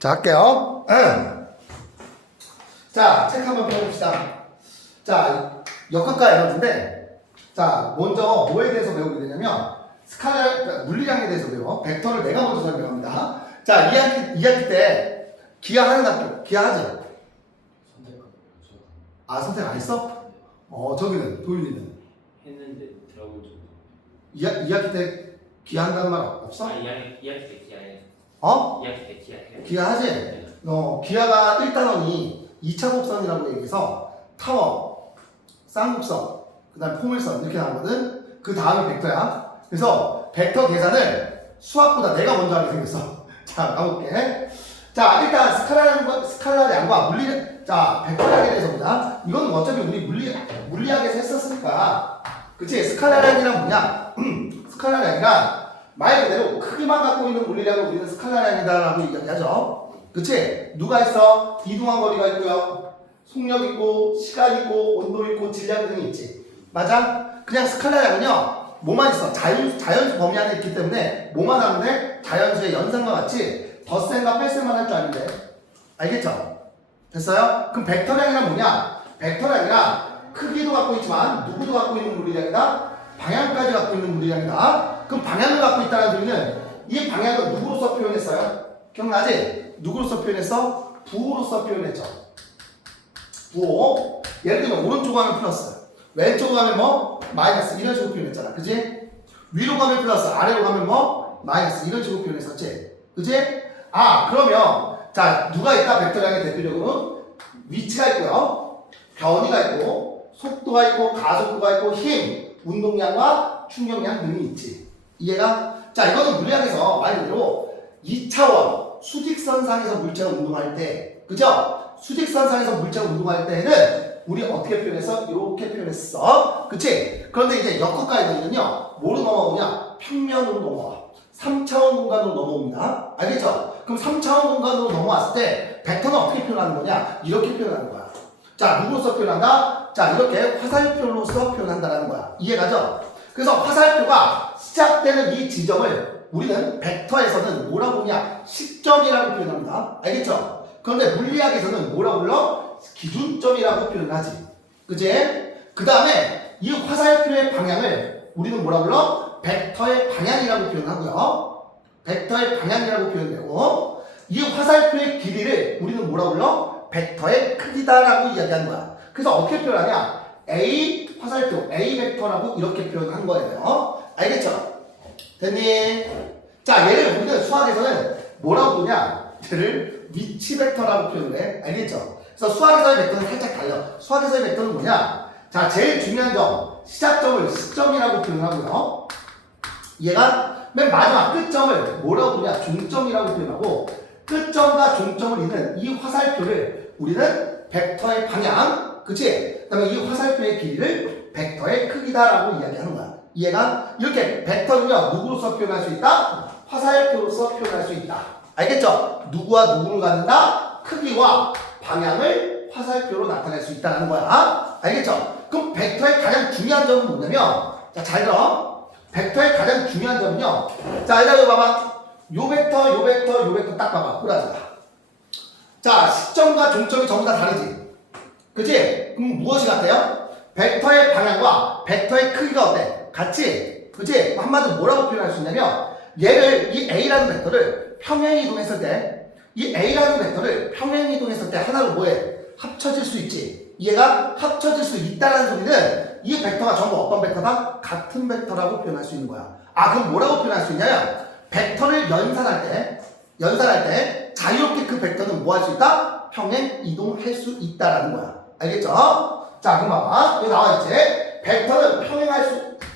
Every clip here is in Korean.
자, 할게요. 자, 책 한번 펴봅시다. 자, 역학과 에너지인데, 자, 먼저 뭐에 대해서 배우게 되냐면, 스칼라, 그러니까 물리량에 대해서 배워. 벡터를 내가 먼저 설명합니다. 자, 2학기 때 기하하는 학교, 기하하지? 아, 선택 안 했어? 저기는, 도윤이는? 했는데 들어본 적도 2학기 때 기하한다는 말 없어? 아, 이야기 때 기하해. 어? 이야기 때 기하해. 기하하지? 네. 기하가 1단원이 2차 곡선이라고 얘기해서 타워, 쌍곡선, 그 다음에 포물선 이렇게 나오거든. 그 다음이 벡터야. 그래서 벡터 계산을 수학보다 내가 먼저 하게 생겼어. 자, 가볼게. 자, 일단 스칼라량과 물리량, 자, 벡터량에 대해서 보자. 이거는 어차피 우리 물리학에서 했었으니까. 그치? 스칼라량이란 뭐냐? 스칼라량이란 말 그대로 크기만 갖고 있는 물리량을 우리는 스칼라량이다라고 이야기하죠. 그치? 누가 있어? 이동한 거리가 있고요. 속력 있고, 시간 있고, 온도 있고, 질량 등이 있지. 맞아? 그냥 스칼라량은요, 뭐만 있어? 자연수 범위 안에 있기 때문에 뭐만 하면 돼? 자연수의 연산과 같이 덧셈과 뺄셈만 할 줄 아면 돼. 알겠죠? 됐어요? 그럼 벡터량이란 뭐냐? 벡터량이란 크기도 갖고 있지만 누구도 갖고 있는 물리량이다? 방향까지 갖고 있는 물리량이다. 그럼 방향을 갖고 있다는 소리는 이 방향을 누구로서 표현했어요? 기억나지? 누구로서 표현했어? 부호로서 표현했죠. 부호. 예를 들면 오른쪽 하면 플러스, 왼쪽 가면 뭐? 마이너스 이런 식으로 표현했잖아. 그지? 위로 가면 플러스, 아래로 가면 뭐? 마이너스 이런 식으로 표현했었지. 그지? 아, 그러면 자, 누가 있다? 벡터량의 대표적으로는 위치가 있고요. 변이가 있고, 속도가 있고, 가속도가 있고, 힘, 운동량과 충격량 등이 있지. 이해가? 자, 이거는 물리학에서 말 그대로 2차원 수직선상에서 물체가 운동할 때, 그죠? 수직선상에서 물체가 운동할 때는 우리 어떻게 표현했어? 이렇게 표현했어. 그치? 그런데 이제 역학과에서는요, 뭐로 넘어오냐? 평면으로 넘어와. 3차원 공간으로 넘어옵니다. 알겠죠? 그럼 3차원 공간으로 넘어왔을 때 벡터는 어떻게 표현하는 거냐? 이렇게 표현하는 거야. 자, 누구로서 표현한다? 자, 이렇게 화살표로서 표현한다는 거야. 이해가죠? 그래서 화살표가 시작되는 이 지점을 우리는 벡터에서는 뭐라고 하냐? 시점이라고 표현합니다. 알겠죠? 그런데 물리학에서는 뭐라고 불러? 기준점이라고 표현을 하지. 그치? 그 다음에 이 화살표의 방향을 우리는 뭐라고 불러? 벡터의 방향이라고 표현하고요. 벡터의 방향이라고 표현되고, 이 화살표의 길이를 우리는 뭐라고 불러? 벡터의 크기다라고 이야기하는 거야. 그래서 어떻게 표현하냐? A 화살표, A 벡터라고 이렇게 표현한 거예요. 알겠죠? 됐니? 자, 얘를 우리는 수학에서는 뭐라고 부르냐? 얘를 위치 벡터라고 표현해. 알겠죠? 그래서 수학에서의 벡터는 살짝 달려. 수학에서의 벡터는 뭐냐? 자, 제일 중요한 점, 시작점을 시점이라고 표현하고요. 얘가 맨 마지막 끝점을 뭐라고 부르냐? 종점이라고 표현하고, 끝점과 종점을 잇는 이 화살표를 우리는 벡터의 방향, 그치? 그 다음에 이 화살표의 길이를 벡터의 크기다라고 이야기하는 거야. 이해가? 이렇게 벡터는요, 누구로서 표현할 수 있다? 화살표로서 표현할 수 있다. 알겠죠? 누구와 누구를 갖는다? 크기와 방향을 화살표로 나타낼 수 있다는 거야. 알겠죠? 그럼 벡터의 가장 중요한 점은 뭐냐면, 자, 잘 들어. 벡터의 가장 중요한 점은요. 자, 여기 봐봐. 요 벡터, 요 벡터, 요 벡터 딱 봐봐. 꾸라지가. 자, 시점과 종점이 전부 다 다르지. 그치? 그럼 무엇이 같아요? 벡터의 방향과 벡터의 크기가 어때? 같지? 그치? 한마디로 뭐라고 표현할 수 있냐면, 얘를, 이 A라는 벡터를 평행이동했을 때, 이 A라는 벡터를 평행이동했을 때 하나로 뭐해? 합쳐질 수 있지. 얘가 합쳐질 수 있다는 소리는 이 벡터가 전부 어떤 벡터다? 같은 벡터라고 표현할 수 있는 거야. 아, 그럼 뭐라고 표현할 수 있냐면, 벡터를 연산할 때 자유롭게 그 벡터는 뭐 할 수 있다? 평행 이동할 수 있다라는 거야. 알겠죠? 자, 그럼 봐봐. 여기 나와있지? 벡터는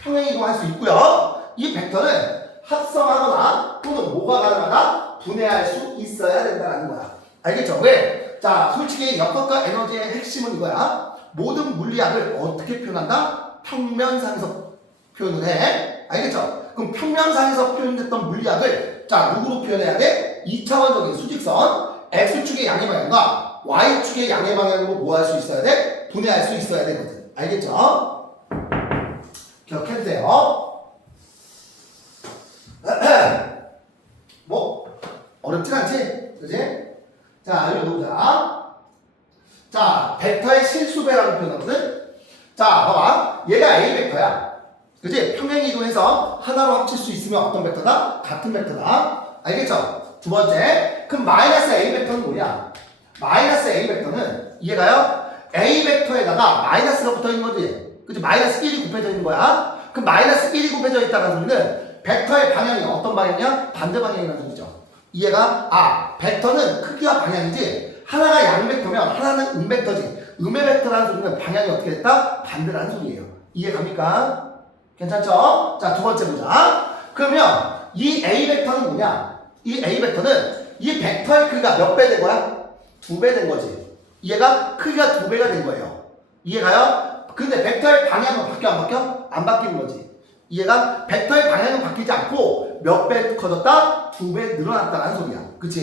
평행 이동할 수 있고요. 이 벡터는 합성하거나 또는 뭐가 가능하다? 분해할 수 있어야 된다는 거야. 알겠죠? 왜? 자, 솔직히 역학과 에너지의 핵심은 이거야. 모든 물리학을 어떻게 표현한다? 평면상에서 표현을 해. 알겠죠? 그럼 평면상에서 표현됐던 물리학을 자, 누구로 표현해야 돼? 2차원적인 수직선, X축의 양의 방향과 Y축의 양의 방향으로 뭐 할 수 있어야 돼? 분해할 수 있어야 되거든. 알겠죠? 기억해주세요. 뭐 어렵진 않지? 그지? 자, 여기 보자. 자, 벡터의 실수배라고 표현하거든. 자, 봐봐. 얘가 A 벡터야. 그지? 평행이동해서 하나로 합칠 수 있으면 어떤 벡터다? 같은 벡터다. 알겠죠? 두 번째. 그럼 마이너스 A 벡터는 뭐냐? 마이너스 A 벡터는 이해가요? A 벡터에다가 마이너스가 붙어 있는 거지. 그치? 마이너스 1이 곱해져 있는 거야. 그럼 마이너스 1이 곱해져 있다는 소리는 벡터의 방향이 어떤 방향이야? 반대 방향이라는 소리죠. 이해가? 아, 벡터는 크기와 방향이지 하나가 양벡터면 하나는 음벡터지. 음의 벡터라는 소리는 방향이 어떻게 됐다? 반대라는 소리예요. 이해 갑니까? 괜찮죠? 자, 두 번째 보자. 그러면 이 A 벡터는 뭐냐? 이 A 벡터는 이 벡터의 크기가 몇 배 된 거야? 2배 된 거지. 얘가 크기가 2배가 된 거예요. 이해가요? 근데 벡터의 방향은 바뀌어 안 바뀌어? 안 바뀌는 거지. 이해가? 벡터의 방향은 바뀌지 않고 몇 배 커졌다? 2배 늘어났다는 소리야. 그치?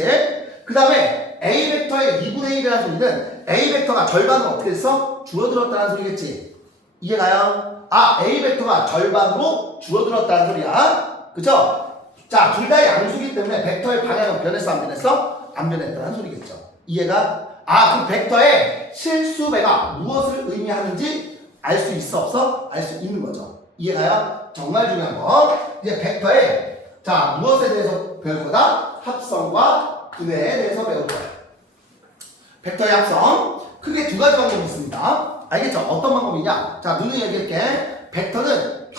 그 다음에 A 벡터의 2분의 1이라는 소리는 A 벡터가 절반으로 어떻게 됐어? 줄어들었다는 소리겠지. 이해가요? 아, A 벡터가 절반으로 줄어들었다는 소리야. 그쵸? 자, 둘 다 양수기 때문에 벡터의 방향은 변했어? 안 변했어? 안 변했다는 소리겠죠. 이해가? 아, 그럼 벡터의 실수배가 무엇을 의미하는지 알 수 있어? 없어? 알 수 있는 거죠. 이해가요? 정말 중요한 거. 이제 벡터의 자, 무엇에 대해서 배울 거다? 합성과 분해에 대해서 배울 거야. 벡터의 합성. 크게 두 가지 방법이 있습니다. 알겠죠? 어떤 방법이냐? 자, 누누이 얘기할게. 벡터는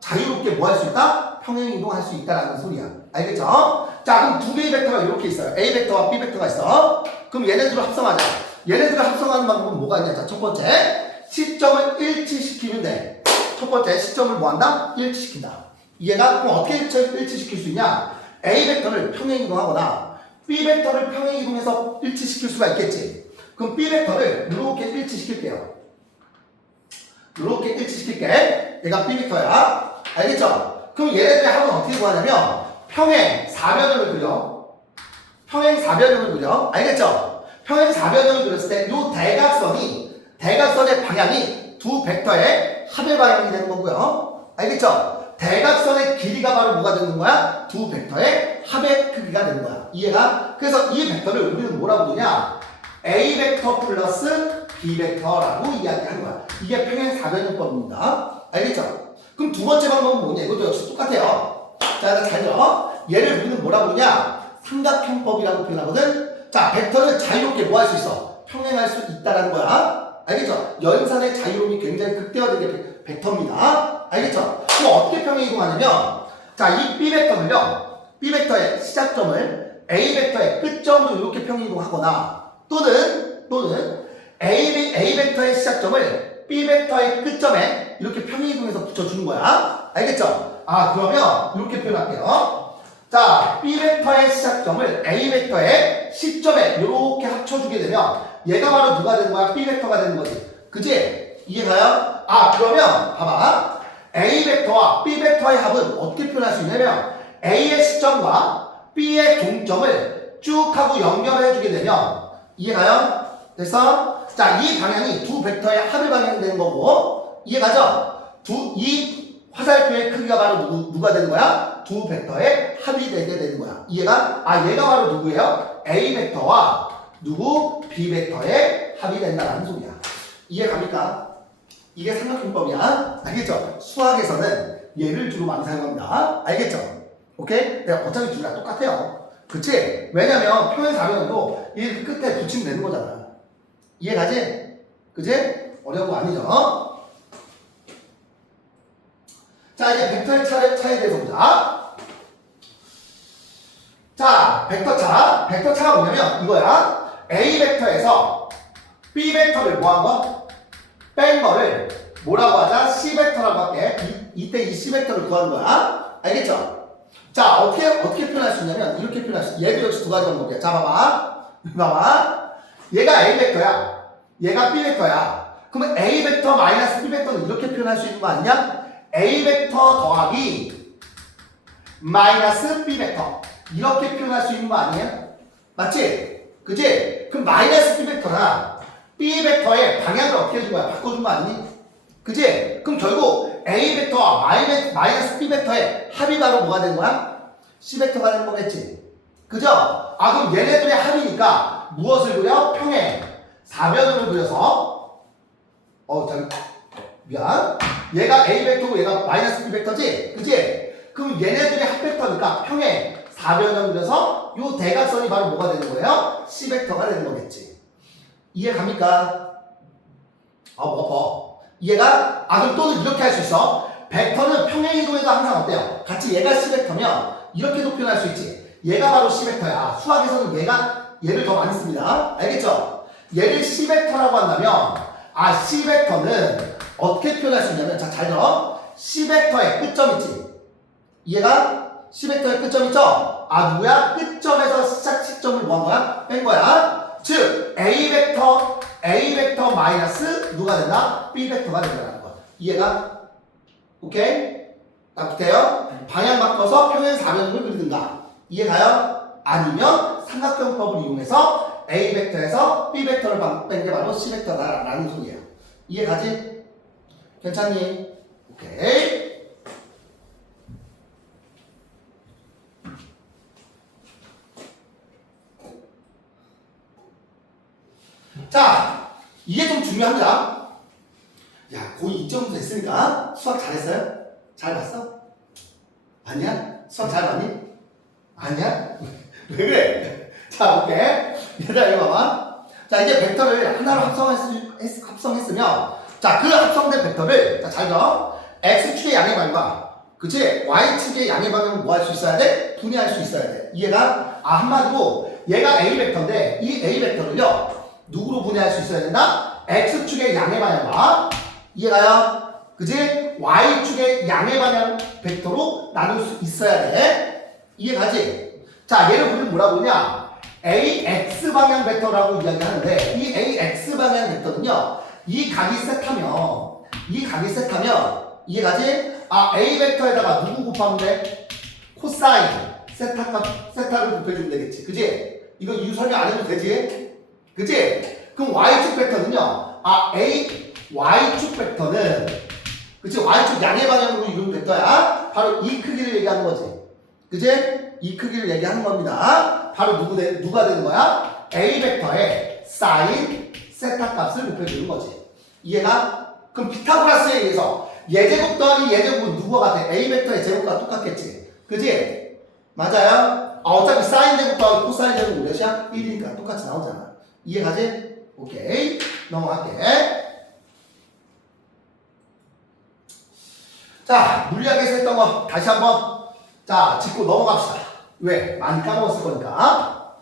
자유롭게 뭐 할 수 있다? 평행이동할 수 있다라는 소리야. 알겠죠? 자, 그럼 두 개의 벡터가 이렇게 있어요. A 벡터와 B 벡터가 있어. 그럼 얘네들을 합성하자. 얘네들을 합성하는 방법은 뭐가 있냐? 자, 첫 번째, 시점을 일치시키면 돼. 첫 번째, 시점을 뭐 한다? 일치시킨다. 이해가? 그럼 어떻게 일치시킬 수 있냐? A 벡터를 평행이동하거나 B 벡터를 평행이동해서 일치시킬 수가 있겠지. 그럼 B 벡터를 이렇게 일치시킬게요. 이렇게 일치시킬게. 얘가 B 벡터야. 알겠죠? 그럼 얘네들의 합은 어떻게 구하냐면 평행 4변형을 그려. 평행 4변형을 그려. 알겠죠? 평행 4변형을 그렸을 때 이 대각선의 방향이 두 벡터의 합의 방향이 되는 거고요. 알겠죠? 대각선의 길이가 바로 뭐가 되는 거야? 두 벡터의 합의 크기가 되는 거야. 이해가? 그래서 이 벡터를 우리는 뭐라고 부르냐? A 벡터 플러스 B 벡터라고 이야기하는 거야. 이게 평행 4변형법입니다. 알겠죠? 그럼 두 번째 방법은 뭐냐? 이것도 역시 똑같아요. 자, 잘 들어. 얘를 우리는 뭐라고 부르냐? 삼각형법이라고 표현하거든. 자, 벡터는 자유롭게 뭐 할 수 있어? 평행할 수 있다라는 거야. 알겠죠? 연산의 자유로움이 굉장히 극대화된 게 벡터입니다. 알겠죠? 그럼 어떻게 평행 이동하냐면, 자, 이 B 벡터를요, B 벡터의 시작점을 A 벡터의 끝점으로 이렇게 평행 이동하거나, 또는 A 벡터의 시작점을 B 벡터의 끝점에 이렇게 평행 이동해서 붙여주는 거야. 알겠죠? 아, 그러면 이렇게 표현할게요. 자, B 벡터의 시작점을 A 벡터의 시점에 이렇게 합쳐주게 되면 얘가 바로 누가 되는 거야? B 벡터가 되는 거지. 그치? 이해가요? 아, 그러면 봐봐. A 벡터와 B 벡터의 합은 어떻게 표현할 수 있냐면 A의 시점과 B의 종점을 쭉 하고 연결해주게 되면 이해가요? 그래서 자, 이 방향이 두 벡터의 합의 방향이 되는 거고 이해가죠? 이 화살표의 크기가 바로 누가 되는 거야? 두 벡터의 합이 되게 되는 거야. 이해가? 아, 얘가 바로 누구예요? A 벡터와 누구? B 벡터의 합이 된다는 소리야. 이해 갑니까? 이게 삼각형법이야. 알겠죠? 수학에서는 얘를 주로 많이 사용합니다. 알겠죠? 오케이? 내가 어차피 둘 다 똑같아요. 그치? 왜냐면 평행 4변형도 이 끝에 붙이면 되는 거잖아. 이해 가지? 그치? 어려운 거 아니죠? 자, 이제 벡터의 차에 대해서 보자. 자, 벡터차가 뭐냐면 이거야. A 벡터에서 B 벡터를 뭐 한 거? 뺀 거를 뭐라고 하자? C 벡터라고 할게. 이때 이 C 벡터를 구하는 거야. 알겠죠? 자, 어떻게 표현할 수 있냐면 이렇게 표현할 수 있어. 얘도 역시 두 가지 방법이야. 자, 봐봐. 얘가 A 벡터야. 얘가 B 벡터야. 그러면 A 벡터 마이너스 B 벡터는 이렇게 표현할 수 있는 거 아니냐? A 벡터 더하기 마이너스 B 벡터 이렇게 표현할 수 있는 거 아니에요? 맞지? 그치? 그럼 마이너스 B 벡터나 B 벡터의 방향을 어떻게 해준 거야? 바꿔준 거 아니니? 그치? 그럼 결국 A 벡터와 마이너스 B 벡터의 합이 바로 뭐가 되는 거야? C 벡터가 되는 거겠지? 그죠? 그럼 얘네들의 합이니까 무엇을 그려? 평행 사변을 그려서 미안. 얘가 A 벡터고 얘가 마이너스 B 벡터지? 그지? 그럼 얘네들의 합벡터니까 평행 사변을 그려서 요 대각선이 바로 뭐가 되는 거예요? C 벡터가 되는 거겠지. 이해 갑니까? 뭐 이해가? 그럼 또는 이렇게 할 수 있어. 벡터는 평행이동에도 항상 어때요? 같이 얘가 C 벡터면 이렇게도 표현할 수 있지. 얘가 바로 C 벡터야. 수학에서는 얘를 더 많이 씁니다. 알겠죠? 얘를 C 벡터라고 한다면 C 벡터는 어떻게 표현할 수 있냐면 잘 들어. C 벡터의 끝점 있지. 이해가? C 벡터의 끝점 있죠? 누구야? 끝점에서 시점을 뭐 한 거야? 뺀 거야. 즉 A 벡터 마이너스 누가 된다? B 벡터가 된다는 거야. 이해가? 오케이? 딱붙어요? 방향 바꿔서 평행 사변을 그리든가. 이해가요? 아니면 삼각형법을 이용해서 A 벡터에서 B 벡터를 뺀 게 바로 C 벡터다라는 소리야. 이해가지? 괜찮니? 오케이. 자, 이게 좀 중요합니다. 고2 정도 됐으니까 수학 잘했어요? 잘 봤어? 아니야? 수학 잘 봤니? 아니야? 왜 그래? 자, 오케이. 얘들아, 이거 봐봐. 자, 이제 벡터를 하나로 합성했으면, 자, 그 합성된 벡터를, 잘 들어. X축의 양의 방향과, 그치? Y축의 양의 방향을 뭐 할 수 있어야 돼? 분해할 수 있어야 돼. 이해가? 한마디로, 얘가 A 벡터인데, 이 A 벡터를요, 누구로 분해할 수 있어야 된다? X축의 양의 방향과, 이해가요? 그지? Y축의 양의 방향 벡터로 나눌 수 있어야 돼. 이해가지? 자, 얘를 우리는 뭐라고 그러냐? AX 방향 벡터라고 이야기하는데, 이 AX 방향 벡터는요, 이 각이 세타면, 이해가지? A 벡터에다가 누구 곱하면 돼? 코사인, 세타를 곱해주면 되겠지. 그지? 이거 이유 설명 안 해도 되지? 그지? 그럼 Y축 벡터는요, Y축 벡터는, 그치? Y축 양의 방향으로 이루는 벡터야. 바로 이 크기를 얘기하는 거지. 그치? 이 크기를 얘기하는 겁니다. 바로 누가 되는 거야? A 벡터의 사인 세타 값을 곱해주는 거지. 이해가? 그럼 피타고라스에 의해서 예제곱 더하기 예제곱은 누구와 같아? A 벡터의 제곱과 똑같겠지. 그치? 맞아요? 어차피 사인 제곱 더하기 코사인 제곱은 몇이야? 1이니까 똑같이 나오잖아. 이해가지? 오케이. 넘어갈게. 자, 물리학에서 했던 거 다시 한번 짚고 넘어갑시다. 왜? 많이 까먹었을 거니까.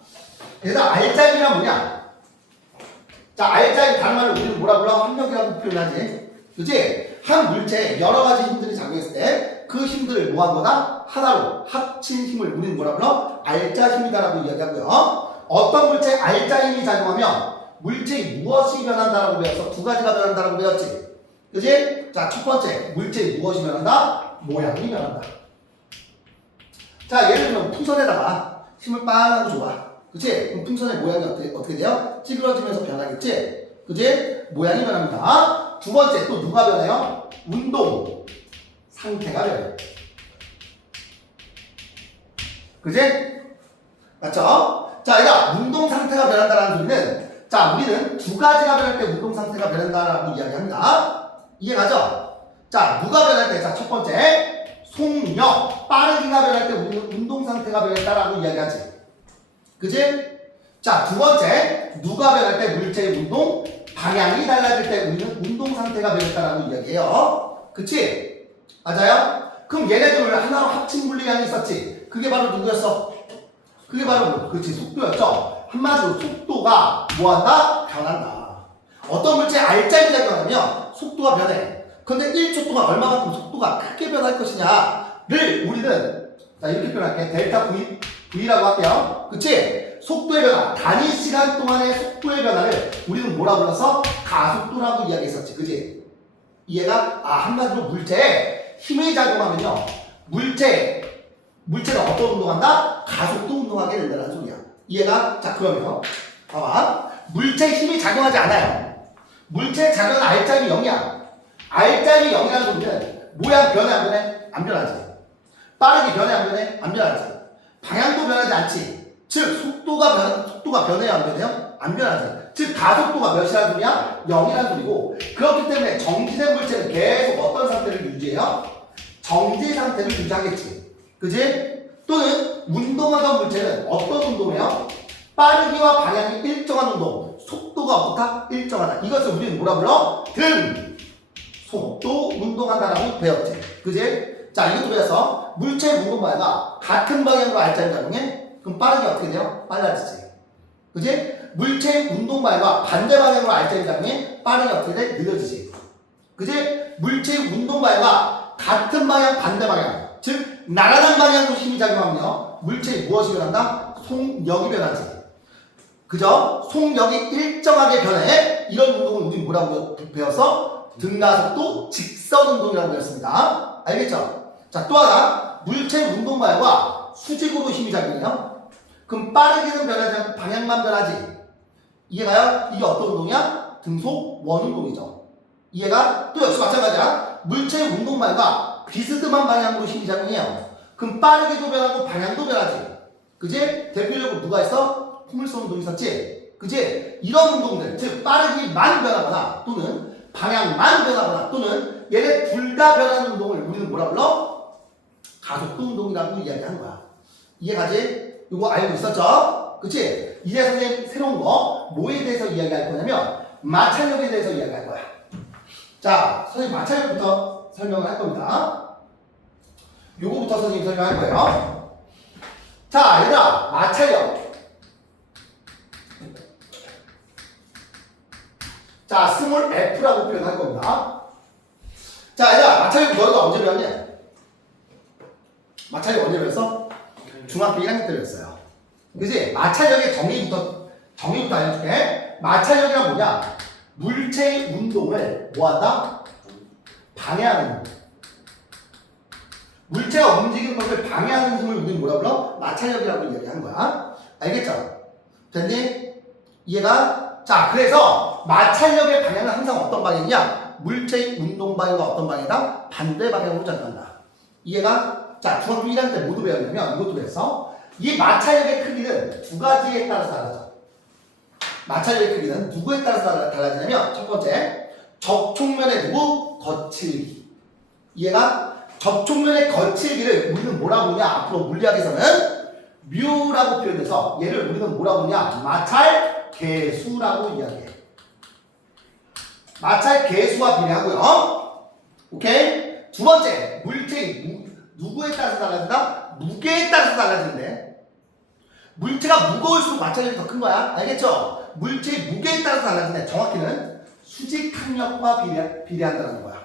얘들아, 알짜임이란 뭐냐? 알짜임 다른 말로 우리는 뭐라 불러? 합력이라고 표현하지. 그치? 한 물체에 여러 가지 힘들이 작용했을 때 그 힘들을 뭐 한 거다? 하나로 합친 힘을 우리는 뭐라 불러? 알짜 힘이다라고 이야기하고요. 어떤 물체에 알짜 힘이 작용하면 물체의 무엇이 변한다라고 배웠어? 두 가지가 변한다라고 배웠지. 그치? 자, 첫 번째, 물체의 무엇이 변한다? 모양이 변한다. 자, 예를 들면 풍선에다가 힘을 빵 하고 줘봐. 그치? 그럼 풍선의 모양이 어떻게 돼요? 찌그러지면서 변하겠지? 그치? 모양이 변합니다. 두 번째, 또 누가 변해요? 운동 상태가 변해. 그치? 맞죠? 자, 그러니까 운동 상태가 변한다는 소리는, 우리는 두 가지가 변할 때 운동 상태가 변한다라고 이야기합니다. 이해가죠? 자, 누가 변할 때? 자, 첫 번째, 속력, 빠르기가 변할 때 우리는 운동 상태가 변했다라고 이야기하지. 그치? 자, 두 번째, 누가 변할 때? 물체의 운동 방향이 달라질 때 우리는 운동 상태가 변했다라고 이야기해요. 그치? 맞아요? 그럼 얘네들을 하나로 합친 물리량이 있었지. 그게 바로 누구였어? 그게 바로 그렇지, 속도였죠. 한마디로 속도가 뭐한다? 변한다. 어떤 물체에 알짜임이 작용하면 속도가 변해. 근데 1초 동안 얼마만큼 속도가 크게 변할 것이냐를 우리는 이렇게 표현할게. 델타 V라고 할게요. 그치? 속도의 변화, 단위 시간 동안의 속도의 변화를 우리는 뭐라 불러서 가속도라고 이야기했었지. 그치? 이해가? 한마디로 물체에 힘이 작용하면요, 물체가 어떤 운동한다? 가속도 운동하게 된다는 소리야. 이해가? 자, 그러면 봐봐. 물체에 힘이 작용하지 않아요. 물체에 작용하는 알짜임이 0이야. 알짜임이 0이라는 소리는 모양 변해 안 변해? 안 변하지. 빠르게 변해 안 변해? 안 변하지. 방향도 변하지 않지. 즉 속도가 변해요, 안 변해요? 안 변하지. 즉 가속도가 몇이라는 소리야? 0이라는 소리고, 그렇기 때문에 정지된 물체는 계속 어떤 상태를 유지해요? 정지 상태를 유지하겠지. 그지? 또는 운동하던 물체는 어떤 운동이에요? 빠르기와 방향이 일정한 운동, 속도가 어떻다? 일정하다. 이것을 우리는 뭐라 불러? 속도 운동한다라고 배웠지. 그지? 자, 이것도 배워서 물체의 운동 방향과 같은 방향으로 R자를 작용해? 그럼 빠르게 어떻게 돼요? 빨라지지. 그지? 물체의 운동 방향과 반대 방향으로 R자를 작용해? 빠르게 어떻게 돼? 느려지지. 그지? 물체의 운동 방향과 같은 방향, 반대 방향. 즉, 나란한 방향으로 힘이 작용하며 물체의 무엇이 변한다? 속력이 변하지. 그죠? 속력이 일정하게 변해. 이런 운동을 우리 뭐라고 배웠어? 등가속도 직선 운동이라고 배웠습니다. 알겠죠? 자, 또 하나. 물체의 운동 방향과 수직으로 힘이 작용해요. 그럼 빠르게는 변하지 않고 방향만 변하지. 이해가요? 이게 어떤 운동이야? 등속 원운동이죠. 이해가? 또 역시 마찬가지야. 물체의 운동 방향과 비스듬한 방향으로 힘이 작용해요. 그럼 빠르게도 변하고 방향도 변하지. 그지? 대표적으로 누가 있어? 포물선 운동이 있었지? 그지? 이런 운동들, 즉 빠르기만 변하거나 또는 방향만 변하거나 또는 얘네 둘 다 변하는 운동을 우리는 뭐라 불러? 가속도 운동이라고 이야기하는 거야. 이해가지? 이거 알고 있었죠? 그치? 이제 선생님 새로운 거 뭐에 대해서 이야기할 거냐면 마찰력에 대해서 이야기할 거야. 자, 선생님 마찰력부터 설명을 할 겁니다. 요거부터 선생님 설명할 거예요. 자, 얘들아, 마찰력. 자, 스몰 f라고 표현할 겁니다. 자, 얘들아, 마찰력 너희가 언제 배웠냐? 마찰력 언제 배웠어? 중학교 1학년 때 배웠어요. 그지? 마찰력의 정의부터 알려줄게. 마찰력이란 뭐냐? 물체의 운동을 뭐한다? 방해하는 운동. 물체가 움직이는 것을 방해하는 힘을 우리는 뭐라 불러? 마찰력이라고 이야기하는 거야. 알겠죠? 됐니? 이해가? 자, 그래서 마찰력의 방향은 항상 어떤 방향이냐? 물체의 운동 방향과 어떤 방향이다? 반대 방향으로 작용한다. 이해가? 자, 중학교 1학년 때 모두 배웠냐면 이것도 배웠어. 이 마찰력의 크기는 두 가지에 따라서 달라져. 마찰력의 크기는 누구에 따라서 달라지냐면 첫 번째, 접촉면의 누구? 거칠기. 이해가? 접촉면의 거칠기를 우리는 뭐라고 하냐? 앞으로 물리학에서는 뮤라고 표현해서 얘를 우리는 뭐라고 하냐? 마찰계수라고 이야기해. 마찰계수와 비례하고요. 오케이? 두 번째, 물체의 누구에 따라서 달라진다? 무게에 따라서 달라지는데, 물체가 무거울수록 마찰력이 더 큰 거야. 알겠죠? 물체의 무게에 따라서 달라지는데 정확히는 수직항력과 비례한다는 거야.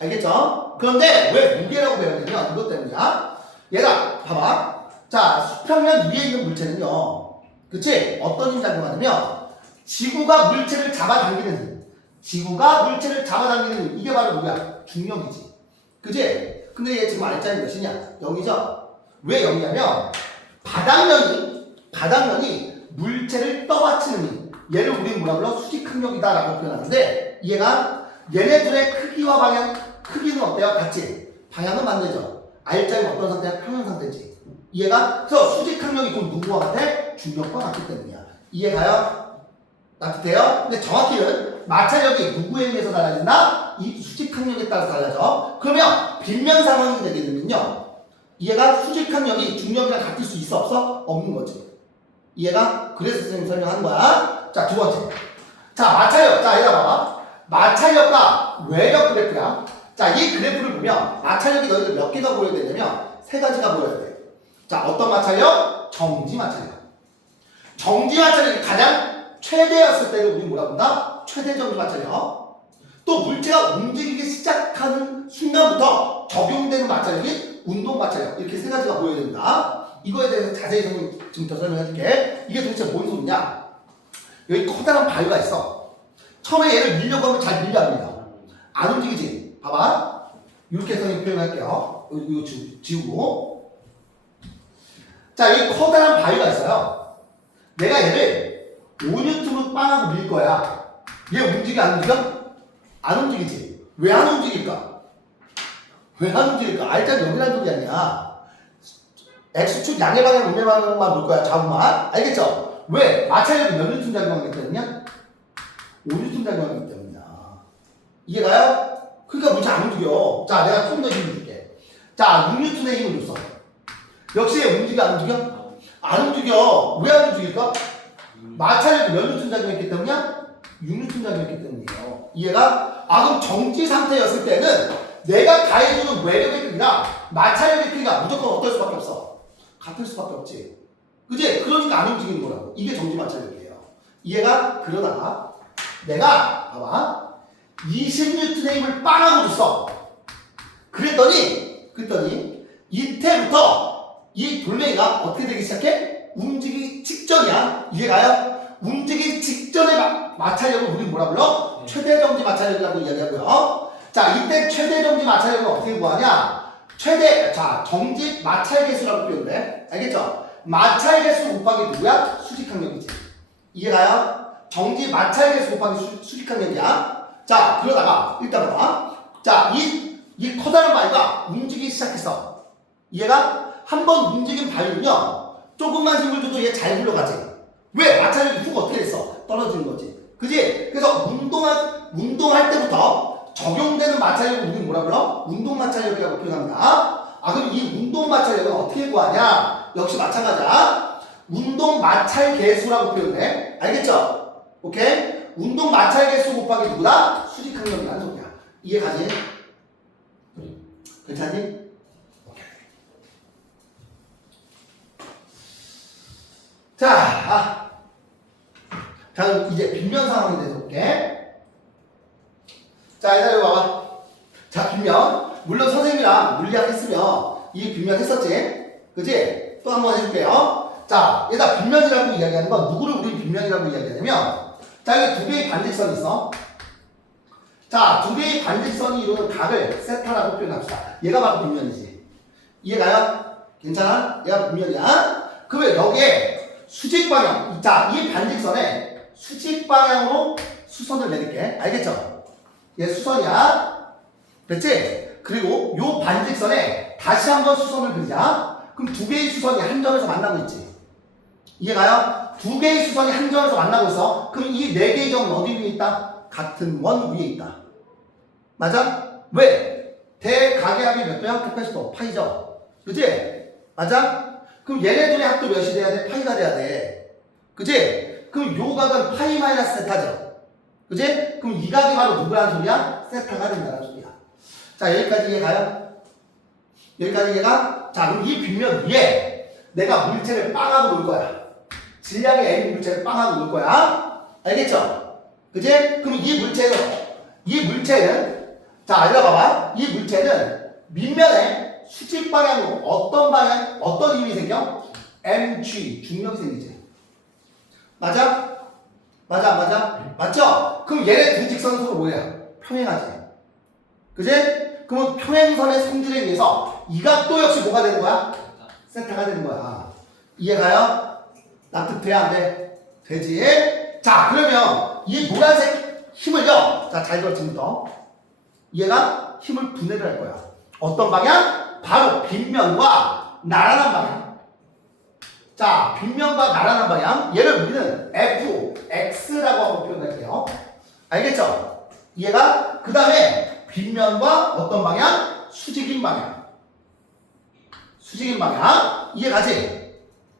알겠죠? 그런데 왜 무게라고 배웠냐면 이것 때문이야. 얘가 봐봐. 자, 수평면 위에 있는 물체는요, 그치? 어떤 힘 작용하냐면 지구가 물체를 잡아당기는 힘. 지구가 물체를 잡아당기는 힘. 이게 바로 뭐야? 중력이지. 그치? 근데 얘 지금 R자는 몇이냐? 0이죠? 왜 0이냐면 바닥면이 물체를 떠받치는 힘. 얘를 우리는 뭐라 불러? 수직항력이다 라고 표현하는데, 얘가 얘네들의 크기와 방향, 크기는 어때요? 같이. 방향은 반대죠. R자는 어떤 상태야? 평행 상태지. 이해가? 그래서 수직항력이 곧 누구와 같아? 중력과 같기 때문이야. 이해가요? 따뜻해요? 근데 정확히는 마찰력이 누구에 의해서 달라진다? 이 수직항력에 따라서 달라져. 그러면 빗면 상황이 되게 되면요, 얘가 수직항력이 중력이랑 같을 수 있어? 없어? 없는 거지. 이해가? 그래서 선생님 설명하는 거야. 자, 두 번째. 자, 마찰력. 자, 얘가 봐봐. 마찰력과 외력 그래프야. 자, 이 그래프를 보면 마찰력이 너희들 몇 개가 보여야 되냐면 세 가지가 보여야 돼. 자, 어떤 마찰력? 정지 마찰력. 정지 마찰력이 가장 최대였을 때를 우리 뭐라 본다? 최대 정지 마찰력. 또 물체가 움직이기 시작하는 순간부터 적용되는 마찰력이 운동 마찰력. 이렇게 세 가지가 보여야 된다. 이거에 대해서 자세히 지금 더 설명해 줄게. 이게 도대체 뭔 소리냐? 여기 커다란 바위가 있어. 처음에 얘를 밀려고 하면 잘 밀려 안 밀려? 안 움직이지? 봐봐. 이렇게 해서 표현할게요. 이거 지우고. 자, 여기 커다란 바위가 있어요. 내가 얘를 5N으로 빵하고 밀 거야. 얘 움직여 안 움직여? 안 움직이지. 왜 안 움직일까? 왜 안 움직일까? R자 0이라는 소리 아니야. X축 양의 방향, 음의 방향만 볼 거야. 좌우만. 알겠죠? 왜? 마찰력이 몇 뉴턴 작용하기 때문이냐? 5뉴턴 작용하기 때문이야. 이해가요? 그러니까 문제 안 움직여. 자, 내가 좀 더 힘을 줄게. 자, 6뉴턴의 힘을 줬어. 역시 움직여, 안 움직여? 안 움직여. 왜 안 움직일까? 마찰력이 몇 뉴턴 작용했기 때문이야? 6뉴턴 작용했기 때문이에요. 이해가? 그럼 정지 상태였을 때는 내가 가해주는 외력의 크기랑 마찰력의 크기가 무조건 어떨 수밖에 없어? 같을 수밖에 없지. 그지? 그러니까 안 움직이는 거라고. 이게 정지 마찰력이에요. 이해가? 그러다가 내가 봐봐 20뉴턴의 힘을 빵 하고 줬어. 그랬더니 이때부터 이 돌멩이가 어떻게 되기 시작해? 움직이기 직전이야. 이해가요? 움직이기 직전의 마찰력을 우리 뭐라 불러? 최대 정지 마찰력이라고 이야기하고요. 자, 이때 최대 정지 마찰력을 어떻게 구하냐? 정지 마찰 개수라고 표현돼. 알겠죠? 마찰 개수 곱하기 누구야? 수직항력이지. 이해가요? 정지 마찰 개수 곱하기 수직항력이야. 자, 그러다가 일단 봐봐. 자, 이 커다란 바위가 움직이기 시작했어. 이해가? 한번 움직인 바위는요, 조금만 힘을 줘도 얘 잘 굴러가지. 왜? 마찰력이 훅 어떻게 됐어? 떨어지는 거지. 그지? 그래서 운동할 때부터 적용되는 마찰력을 우리는 뭐라 불러? 운동 마찰력이라고 표현합니다. 그럼 이 운동 마찰력은 어떻게 구하냐? 역시 마찬가지야. 운동 마찰 개수라고 표현해. 알겠죠? 오케이? 운동 마찰 개수 곱하기 누구다? 수직항력이라는 소리야. 이해가지? 괜찮니? 오케이. 자, 다음 이제 빗면 상황에 대해서 볼게. 자, 얘들아 봐봐. 자, 빗면. 물론 선생님이랑 물리학 했으면 이 빗면 했었지? 그지? 또 한 번 해줄게요. 자, 얘들아 빗면이라고 이야기하는 건 누구를 우리 빗면이라고 이야기하냐면, 자, 여기 두 개의 반직선이 있어. 자, 두 개의 반직선이 이루는 각을 세타라고 표현합시다. 얘가 바로 빗면이지. 이해가요? 괜찮아? 얘가 빗면이야. 그러면 여기에 수직 방향. 자, 이 반직선에 수직 방향으로 수선을 내릴게. 알겠죠? 얘 수선이야. 됐지? 그리고 요 반직선에 다시 한번 수선을 그리자. 그럼 두 개의 수선이 한 점에서 만나고 있지. 이해가요? 두 개의 수선이 한 점에서 만나고 있어. 그럼 이 네 개의 점은 어디 위에 있다? 같은 원 위에 있다. 맞아? 왜? 대각의 합이 몇 도야? 180도. 파이죠? 그지? 맞아? 그럼 얘네들의 합도 몇이 돼야 돼? 파이가 돼야 돼. 그지? 그럼 요 각은 파이 마이너스 세타죠. 그지? 그럼 이 각이 바로 누구라는 소리야? 세타가 된다는 소리야. 자, 여기까지 이해가요? 여기까지 이해가? 자, 그럼 이 빗면 위에 내가 물체를 빵 하고 놓을 거야. 질량의 M 물체를 빵 하고 놓을 거야. 알겠죠? 그지? 그럼 이 물체는 자, 여기 봐봐. 이 물체는 밑면에 수직 방향으로 어떤 힘이 생겨? mg, 중력이 생기지. 맞아? 맞아, 안 맞아? 맞죠? 그럼 얘네 두 직선은 서로 뭐야? 평행하지. 그지? 그러면 평행선의 성질에 의해서 이 각도 역시 뭐가 되는 거야? 세타가 되는 거야. 이해가요? 납득돼? 안 돼? 되지? 자, 그러면 이 노란색 힘을요. 자, 잘 들어 지금부터. 얘가 힘을 분해를 할 거야. 어떤 방향? 바로 빗면과 나란한 방향. 자, 빗면과 나란한 방향. 얘를 우리는 fx라고 한번 표현할게요. 알겠죠? 얘가 그 다음에 빗면과 어떤 방향? 수직인 방향. 수직인 방향. 이해가지?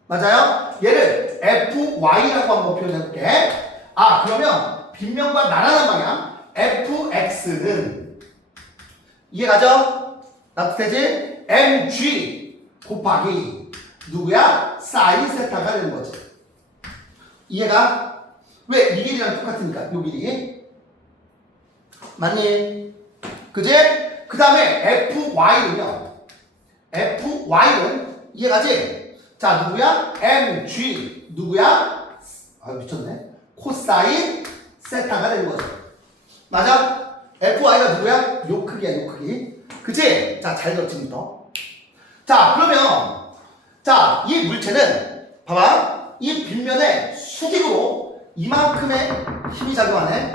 맞아요? 얘를 fy라고 한번 표현해볼게. 그러면 빗면과 나란한 방향 fx는 이해가죠? 납득되지? mg 곱하기 누구야? 사인 세타가 되는 거지. 이해가? 왜? 이 길이랑 똑같으니까 요 길이. 맞니? 그지? 그 다음에 fy는 이해가지? 자, 누구야? mg 누구야? 미쳤네. 코사인 세타가 되는 거지. 맞아? fy가 누구야? 요 크기야, 요 크기. 그치? 자, 잘 들어, 지금부터. 자, 그러면, 자, 이 물체는, 봐봐. 이 빗면에 수직으로 이만큼의 힘이 작용하네.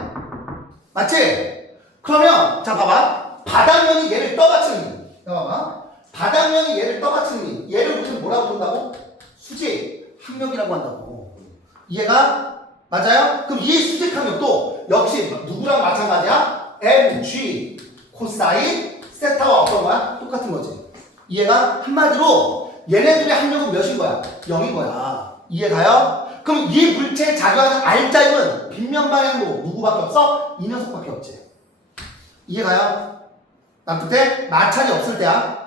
맞지? 그러면, 자, 봐봐. 바닥면이 얘를 떠받치는, 봐봐. 바닥면이 얘를 떠받치니 얘를 우리는 뭐라고 부른다고? 수직 항력이라고 한다고. 이해가? 맞아요? 그럼 이 수직 항력도 역시 누구랑 마찬가지야? mg 코사인 세타와 어떤 거야? 똑같은 거지. 이해가? 한마디로 얘네들의 항력은 몇인 거야? 0인 거야. 이해가요? 그럼 이 물체에 작용하는 R자임은 빗면 방향으로 누구밖에 없어? 이 녀석밖에 없지. 이해가요? 남끝에 마찰이 없을 때야.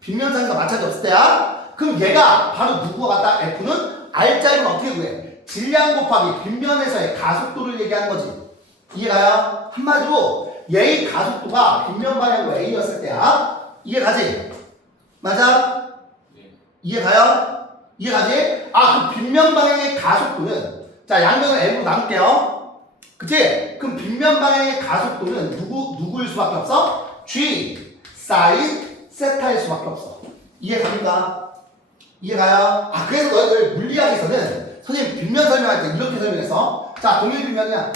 빗면상에서 마찰이 없을 때야. 그럼 얘가 바로 누구와 같다? F는 R자임은 어떻게 구해? 질량 곱하기 빗면에서의 가속도를 얘기하는 거지. 이해가요? 한마디로 얘의 가속도가 빗면 방향으로 A였을 때야. 이해가지? 맞아? 네. 이해가요? 이해가지? 아, 그 빗면 방향의 가속도는 자, 양면을 M으로 나눌게요. 그치? 그럼 빗면 방향의 가속도는 누구일 수밖에 없어? G 사인 세타일 수밖에 없어. 이해갑니까? 이해가요? 아, 그래서 너희들 물리학에서는 선생님 빗면 설명할 때 이렇게 설명해서 자, 동일 빗면이야.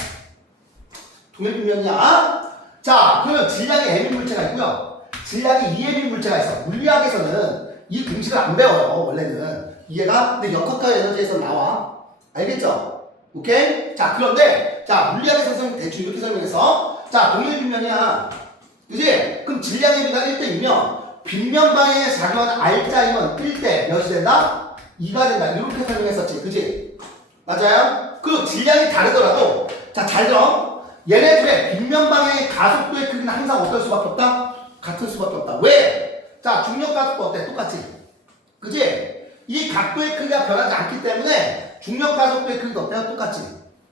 동일 빗면이야. 자, 그러면 질량이 M인 물체가 있고요. 질량이 2M인 물체가 있어. 물리학에서는 이 공식을 안 배워요, 원래는. 이해가? 근데 역학과 에너지에서 나와. 알겠죠? 오케이? 자, 그런데, 자, 물리학에서 선생님 대충 이렇게 설명해서, 자, 동일 빗면이야. 그지? 그럼 질량의 비가 1대이면, 빗면 방향에 작용하는 R자임은 1대 몇이 된다? 2가 된다. 이렇게 설명했었지. 그지? 맞아요? 그리고 질량이 다르더라도, 자, 잘 들어. 얘네들의 빗면 방향의 가속도의 크기는 항상 어떨 수밖에 없다? 같을 수밖에 없다. 왜? 자, 중력 가속도 어때? 똑같지? 그지? 이 각도의 크기가 변하지 않기 때문에 중력 가속도의 크기도 어때요? 똑같지?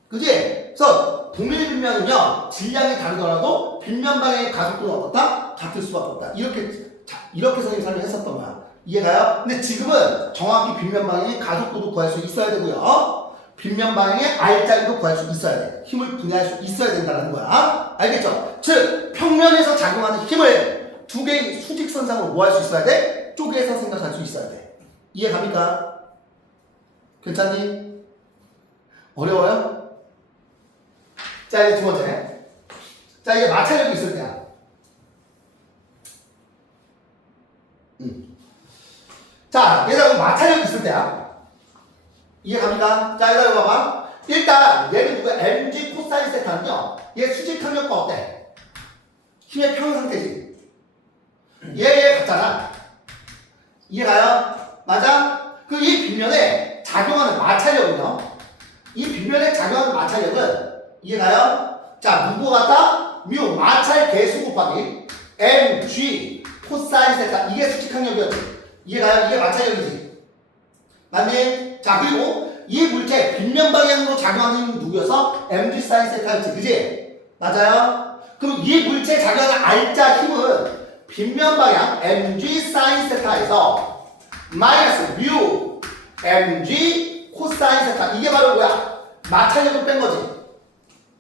그지? 그래서 동일 빗면은요, 질량이 다르더라도 빗면 방향의 가속도는 어떻다? 같을 수밖에 없다. 이렇게 선생님 설명했었던 거야. 이해가요? 근데 지금은 정확히 빗면 방향의 가속도도 구할 수 있어야 되고요. 빗면 방향의 R자리도 구할 수 있어야 돼. 힘을 분해할 수 있어야 된다는 거야. 알겠죠? 즉, 평면에서 작용하는 힘을 두 개의 수직선상으로 뭐 할 수 있어야 돼? 쪼개서 생각할 수 있어야 돼. 이해갑니까? 괜찮니? 어려워요? 자, 이제 두 번째. 자, 이게 마찰력이 있을 때야. 자, 얘들아, 마찰력이 있을 때야. 이해갑니까? 자, 얘들아, 봐봐. 일단, 얘는 누구야? mg 코사인 세타는요, 얘 수직 항력과 어때? 힘의 평형 상태지. 얘 같잖아. 이해가요? 맞아? 그 이 빗면에 작용하는 마찰력은요? 이 빗면에 작용하는 마찰력은 이해가요? 자, 누구와 같다? 뮤 마찰 개수 곱하기 mg 코사인 세타. 이게 수직항력이었지. 이해가요? 이게 마찰력이지. 맞니? 자, 그리고 이 물체 빗면 방향으로 작용하는 힘은 누구여서? mg 사인 세타였지. 그지? 맞아요? 그럼 이 물체에 작용하는 R자 힘은 빗면 방향 mg 사인 세타에서 마이너스 뮤 mg 코사인 세타. 이게 바로 뭐야? 마찰력을 뺀 거지.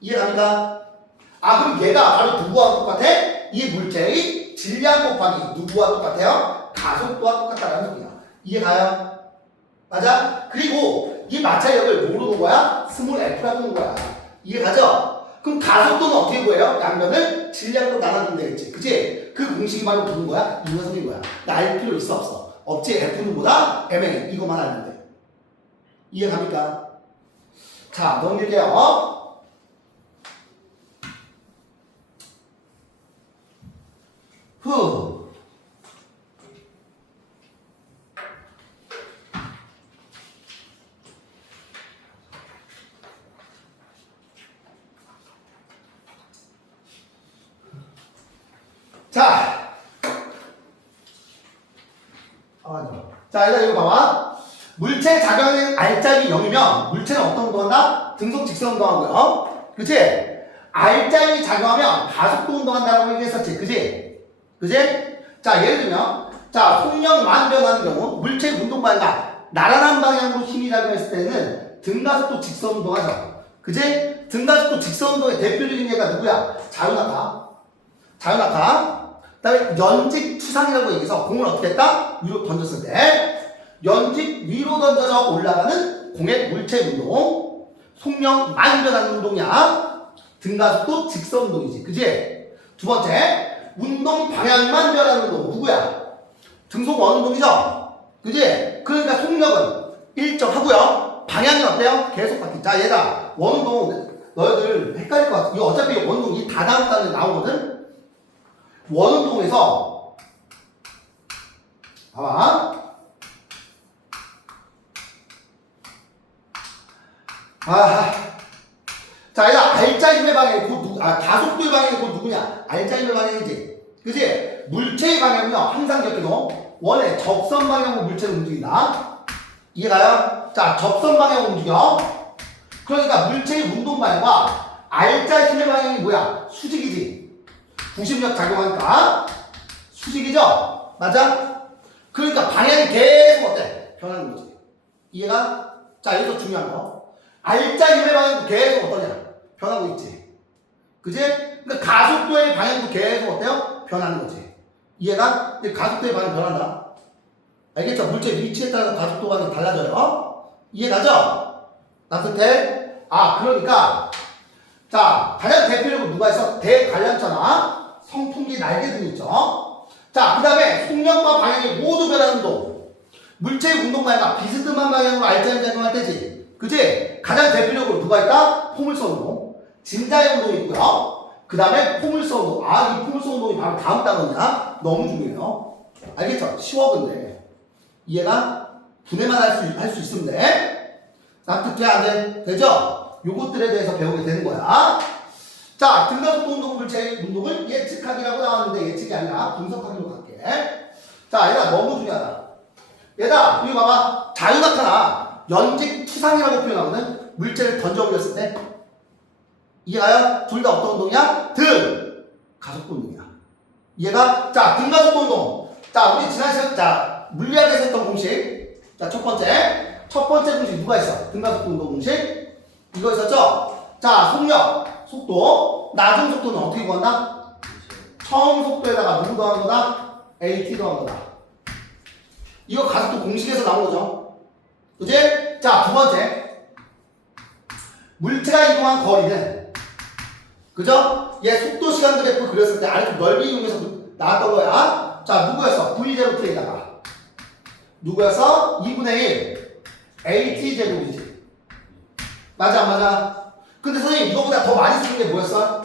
이해갑니까? 아, 그럼 얘가 바로 누구와 똑같아? 이 물체의 질량 곱하기 누구와 똑같아요? 가속도와 똑같다라는 소리야. 이해가요? 맞아? 그리고 이 마찰력을 뭐로 놓은 거야? 스몰 f라고 놓은 거야. 이해가죠? 그럼 가속도는 어떻게 구해요? 양면을 질량으로 나눠주면 되겠지. 그치? 그 공식이 바로 무슨 거야? 이 녀석인 거야. 나 알 필요 있어 없어? 없지. F는 뭐다? MA. 이거만 알면 돼. 이해갑니까? 자, 넘길게요. 후. 자, 자, 일단 이거 봐봐. 물체에 작용하는 R자임이 0이면 물체는 어떤 운동한다? 등속 직선 운동하고요. 그치? R자임이 작용하면 가속도 운동한다라고 얘기했었지. 그치? 그치? 자, 예를 들면, 자, 속력 만변하는 경우 물체 운동 방향과 나란한 방향으로 힘이 작용했을 때는 등가속도 직선 운동하죠. 그치? 등가속도 직선 운동의 대표적인 예가 누구야? 자유낙하. 자유낙하. 그 다음에 연직 투상이라고 얘기해서 공을 어떻게 했다? 위로 던졌을 때 연직 위로 던져서 올라가는 공의 물체 운동. 속력 만변하는 운동이야. 등가속도 직선 운동이지. 그지? 두 번째, 운동 방향만 변하는 운동. 누구야? 등속 원운동이죠? 그지? 그러니까 속력은 일정하고요. 방향은 어때요? 계속 바뀌. 자, 얘가 원운동 너희들 헷갈릴 것 같아. 이거 어차피 원운동이 다 다음 단에 나오거든? 원운동에서 봐봐. 자, 얘가 알짜힘의 방향이 곧 가속도의 방향이 곧 누구냐? 알짜힘의 방향이지. 그지? 물체의 방향은요, 항상 기억해도 원래 접선 방향으로 물체를 움직인다. 이해가요? 자, 접선 방향으로 움직여. 그러니까 물체의 운동 방향과 알짜힘의 방향이 뭐야? 수직이지. 구심력 작용하니까 수직이죠? 맞아? 그러니까 방향이 계속 어때? 변하는 거지. 이해가? 자, 여기서 중요한 거. 알짜힘의 방향도 계속 어떠냐? 변하고 있지. 그지? 그러니까 가속도의 방향도 계속 어때요? 변하는 거지. 이해가? 근데 가속도의 방향 변한다. 알겠죠? 물체 위치에 따라서 가속도 방향이 달라져요. 이해가죠? 남승태? 그러니까 자, 가장 대표적으로 누가 있어? 대관람차나 선풍기 날개 등이 있죠. 자, 그 다음에 속력과 방향이 모두 변하는 운동. 물체의 운동 방향과 비스듬한 방향으로 알짜힘 작용할 때지. 그지? 가장 대표적으로 누가 있다? 포물선 운동. 진자의 운동이 있고요. 그 다음에 포물선 운동. 이 포물선 운동이 바로 다음 단어냐? 너무 중요해요. 알겠죠? 쉬워 근데. 이해가? 분해만 할 수 있으면 돼. 납득돼? 안 돼? 되죠? 요것들에 대해서 배우게 되는 거야. 자, 등가속도 운동 물체의 운동을 예측하기라고 나왔는데 예측이 아니라 분석하기로 갈게. 자, 얘가 너무 중요하다. 얘가 여기 봐봐. 자유낙하나 연직 투상이라고 표현하거든. 물체를 던져 올렸을 때. 이해가요? 둘 다 어떤 운동이야? 등! 가속도 운동이야. 이해가? 자, 등가속도 운동. 자, 우리 지난 시간, 자, 물리학에서 했던 공식. 자, 첫 번째 공식 누가 있어? 등가속도 운동 공식. 이거 있었죠? 자, 속력, 속도. 낮은 속도는 어떻게 구한다? 처음 속도에다가 누구 더한 거다? AT 더한 거다. 이거 가속도 공식에서 나온 거죠. 그치? 자, 두 번째. 물체가 이동한 거리는, 그죠? 얘 속도 시간 그래프 그렸을 때 아래쪽 넓이 이용해서 나왔던 거야. 자, 누구였어? V0T에다가. 누구였어? 2분의 1. AT 제곱이지. 맞아, 안 맞아? 근데 선생님, 이거보다 더 많이 쓰는 게 뭐였어?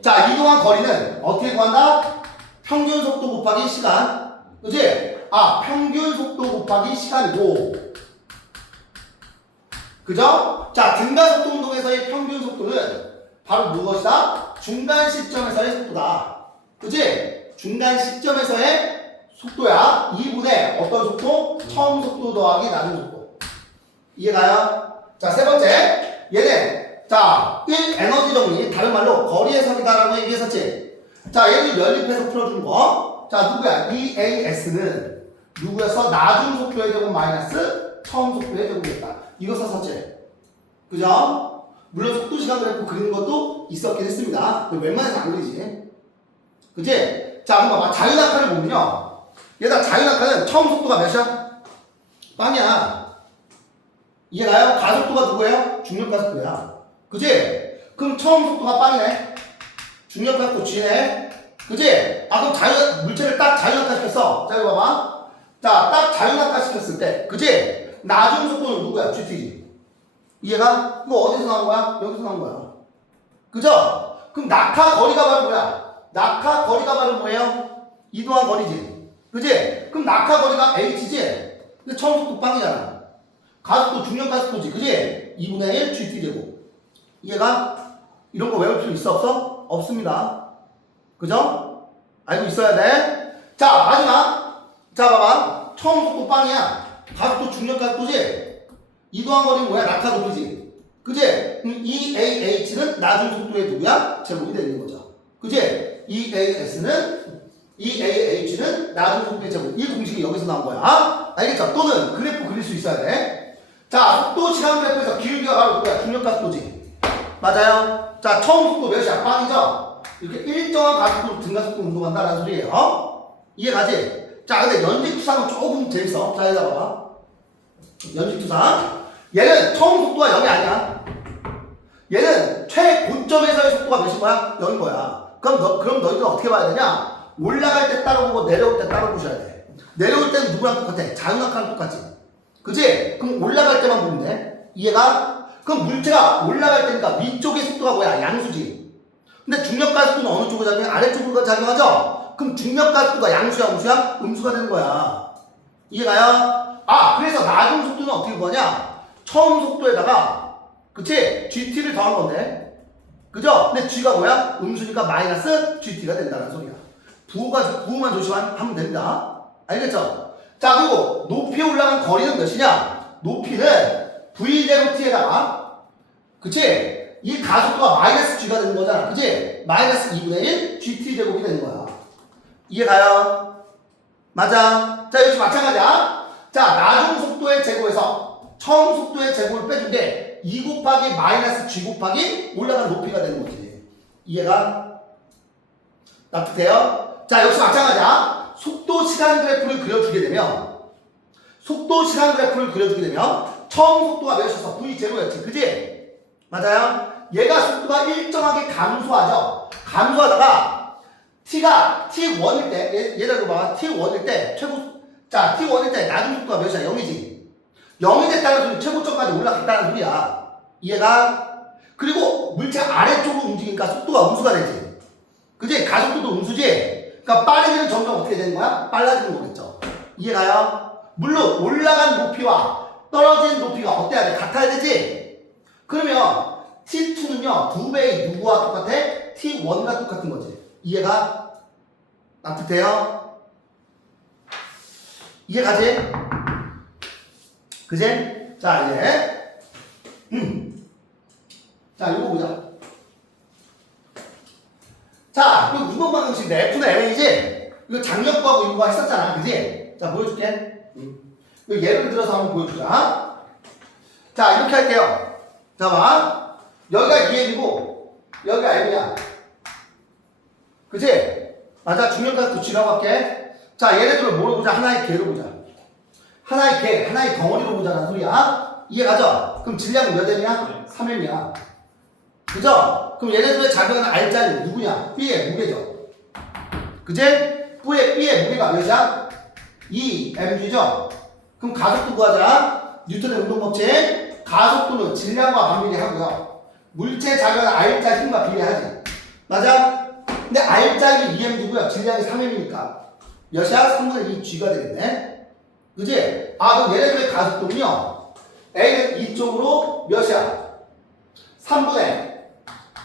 자, 이동한 거리는 어떻게 구한다? 평균 속도 곱하기 시간. 그치? 평균 속도 곱하기 시간이고. 그죠? 자, 등가속도 운동에서의 평균 속도는 바로 무엇이다? 중간 시점에서의 속도다. 그치? 중간 시점에서의 속도야. 2분의 어떤 속도? 처음 속도 더하기 낮은 속도. 이해가요? 자, 세 번째. 얘는, 자, 1 에너지 정리. 다른 말로 거리의 선이다라고 얘기했었지. 자, 얘를 연립해서 풀어준 거. 자, 누구야? EAS는 누구였어? 낮은 속도의 제곱 마이너스 처음 속도의 제곱이었다. 이거 썼었지. 그죠? 물론 속도 시간 그래프 그리는 것도 있었긴 했습니다. 웬만해서 안 그리지. 그치? 자, 그럼 봐봐. 자유낙하를 보면요. 얘가 자유낙하는 처음 속도가 몇이야? 빵이야. 이해가요? 가속도가 누구예요? 중력가속도야. 그치? 그럼 처음 속도가 빵이네. 중력가속도 G네. 그치? 그럼 물체를 딱 자유낙하 시켰어. 자, 이거 봐봐. 자, 딱 자유낙하 시켰을 때. 그치? 낮은 속도는 누구야? GT지. 이해가? 이거 어디서 나온 거야? 여기서 나온 거야. 그죠? 그럼 낙하 거리가 바로 뭐야? 낙하 거리가 바로 뭐예요? 이동한 거리지. 그지? 그럼 낙하 거리가 h지? 근데 처음 속도 빵이잖아. 가속도 중력 가속도지. 그지? 2분의 1 GT제곱. 이해가? 이런 거 외울 필요 있어? 없어? 없습니다. 그죠? 알고 있어야 돼. 자, 마지막. 자, 봐봐. 처음 속도 빵이야. 가속도 중력 가속도지? 이동한 거리는 뭐야? 낙하 높이지. 그지? EAH는 낮은 속도의 누구야? 제곱이 되는 거죠. 그지? EAH는 낮은 속도의 제곱. 이 공식이 여기서 나온 거야. 알겠죠? 또는 그래프 그릴 수 있어야 돼. 자, 속도 시간 그래프에서 기울기가 바로 누구야? 중력 가속도지. 맞아요? 자, 처음 속도 몇이야? 빵이죠? 이렇게 일정한 가속도로 등가속도 운동한다라는 소리예요. 이해가지? 자, 근데 연직투상은 조금 재밌어. 자, 여기다 봐봐. 연직투상. 얘는 처음 속도가 0이 아니야. 얘는 최고점에서의 속도가 몇인 거야? 0인 거야. 그럼 너희들 어떻게 봐야 되냐? 올라갈 때 따로 보고 내려올 때 따로 보셔야 돼. 내려올 때는 누구랑 똑같아? 자연각하랑 똑같지. 그치? 그럼 올라갈 때만 보면 돼. 이해가? 그럼 물체가 올라갈 때니까 위쪽의 속도가 뭐야? 양수지. 근데 중력가속도는 어느 쪽으로 작용해? 아래쪽으로 작용하죠? 그럼 중력가속도가 양수야, 음수야? 음수가 되는 거야. 이해가요? 아, 그래서 나중 속도는 어떻게 구하냐? 처음 속도에다가, 그치? GT를 더한 건데. 그죠? 근데 G가 뭐야? 음수니까 마이너스 GT가 된다는 소리야. 부호만 조심하면 됩니다. 알겠죠? 자, 그리고 높이 올라간 거리는 몇이냐? 높이는 V0 T에다가, 그치? 이 가속도가 마이너스 G가 되는 거잖아. 그치? 마이너스 2분의 1 GT 제곱이 되는 거야. 이해가요? 맞아. 자, 여기서 마찬가지야. 자, 나중 속도의 제곱에서 처음 속도의 제곱을 빼준 게 2 곱하기 마이너스 G 곱하기 올라간 높이가 되는 거지. 이해가? 납득돼요? 자, 역시 마찬가지야. 속도 시간 그래프를 그려주게 되면 처음 속도가 몇이었어? V0였지. 그지? 맞아요? 얘가 속도가 일정하게 감소하죠. 감소하다가 T가 T1일 때, 예를 들어 봐. T1일 때 T1일 때 나중 속도가 몇이야? 0이지. 0이 됐다는 소리 최고점까지 올라갔다는 소리야. 이해가? 그리고 물체가 아래쪽으로 움직이니까 속도가 음수가 되지. 그지? 가속도도 음수지? 그러니까 빠르기는 점점 어떻게 되는 거야? 빨라지는 거겠죠. 이해가요? 물론 올라간 높이와 떨어진 높이가 어때야 돼? 같아야 되지? 그러면 T2는요 2배의 누구와 똑같아? T1과 똑같은 거지. 이해가? 납득돼요? 이해가지? 그지? 자, 이제 자, 이거 보자. 자, 이거 무번 방정식인데 F는 LA지? 이거 장력 구하고 이거 했었잖아. 그지? 자, 보여줄게. 이거 예를 들어서 한번 보여주자. 자, 이렇게 할게요. 자, 봐. 여기가 2M이고 여기가 M이야. 그치? 맞아. 중력가속도 G라고 할게. 자, 예를 들어 뭐로 보자? 하나의 개로 보자. 하나의 개, 하나의 덩어리로 보자는 소리야. 이해가죠? 그럼 질량은 몇 M이야? 3M이야. 그죠? 그럼 얘네들의 작용하는 R자는 누구냐? B의 무게죠. 그제? B의 무게가 몇이야? 2mg죠? 그럼 가속도 구하자. 뉴턴의 운동법칙. 가속도는 질량과 반비례 하고요. 물체에 작용하는 R자 힘과 비례하지. 맞아? 근데 R자는 2mg고요. 질량이 3m이니까 몇이야? 3분의 2 G가 되겠네. 그지? 아, 그럼 얘네들의 가속도는요. A는 이쪽으로 몇이야? 3분의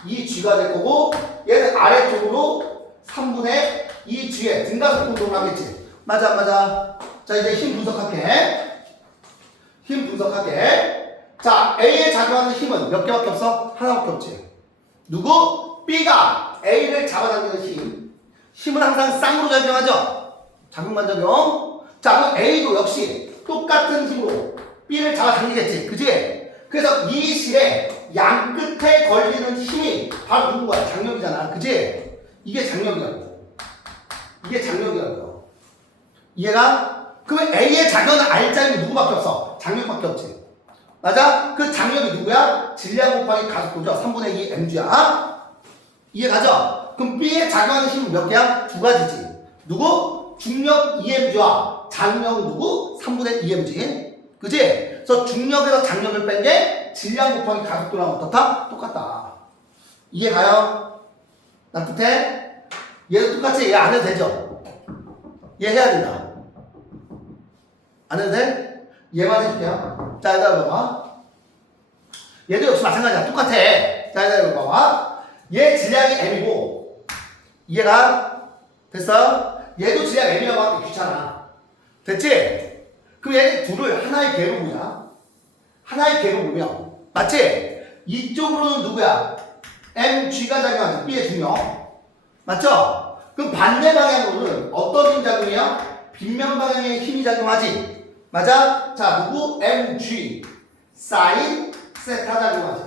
2G가 될 거고 얘는 아래쪽으로 3분의 2G에 등가속 운동을 하겠지. 맞아, 맞아. 자, 이제 힘 분석할게. 자, A에 작용하는 힘은 몇 개밖에 없어? 하나밖에 없지. 누구? B가 A를 잡아당기는 힘. 힘은 항상 쌍으로 작용하죠. 작용반작용. 자, 그럼 A도 역시 똑같은 힘으로 B를 잡아당기겠지. 그지? 그래서 이 실에 양 끝에 걸리는 힘이 바로 누군 거야? 장력이잖아. 그지? 이게 장력이라고. 이해가? 그러면 A의 작용은 R자임이 누구밖에 없어? 장력밖에 없지. 맞아? 그 장력이 누구야? 질량 곱하기 가속도죠. 3분의 2 mg야. 이해가죠? 그럼 B에 작용하는 힘은 몇 개야? 두 가지지. 누구? 중력 2mg와 장력 누구? 3분의 2mg. 그지? 그래서 중력에서 장력을 뺀 게 질량 곱하기 가속도랑 어떻다? 똑같다. 이해가요? 납득해? 얘도 똑같이 얘 안 해도 되죠? 얘 해야 된다. 안 해도 돼? 얘만 해줄게요. 자, 여기다 봐봐. 얘도 역시 마찬가지야. 똑같아. 자, 여기다 봐봐. 얘 질량이 m이고 이해가? 됐어? 얘도 질량 m이라고 하기 귀찮아. 됐지? 그럼 얘 둘을 하나의 개로 보자. 하나의 개로 보면 맞지? 이쪽으로는 누구야? mg가 작용하지. B의 중력. 맞죠? 그럼 반대 방향으로는 어떤 힘 작용이야? 빗면 방향의 힘이 작용하지. 맞아? 자, 누구? mg 사인 세타 작용하지.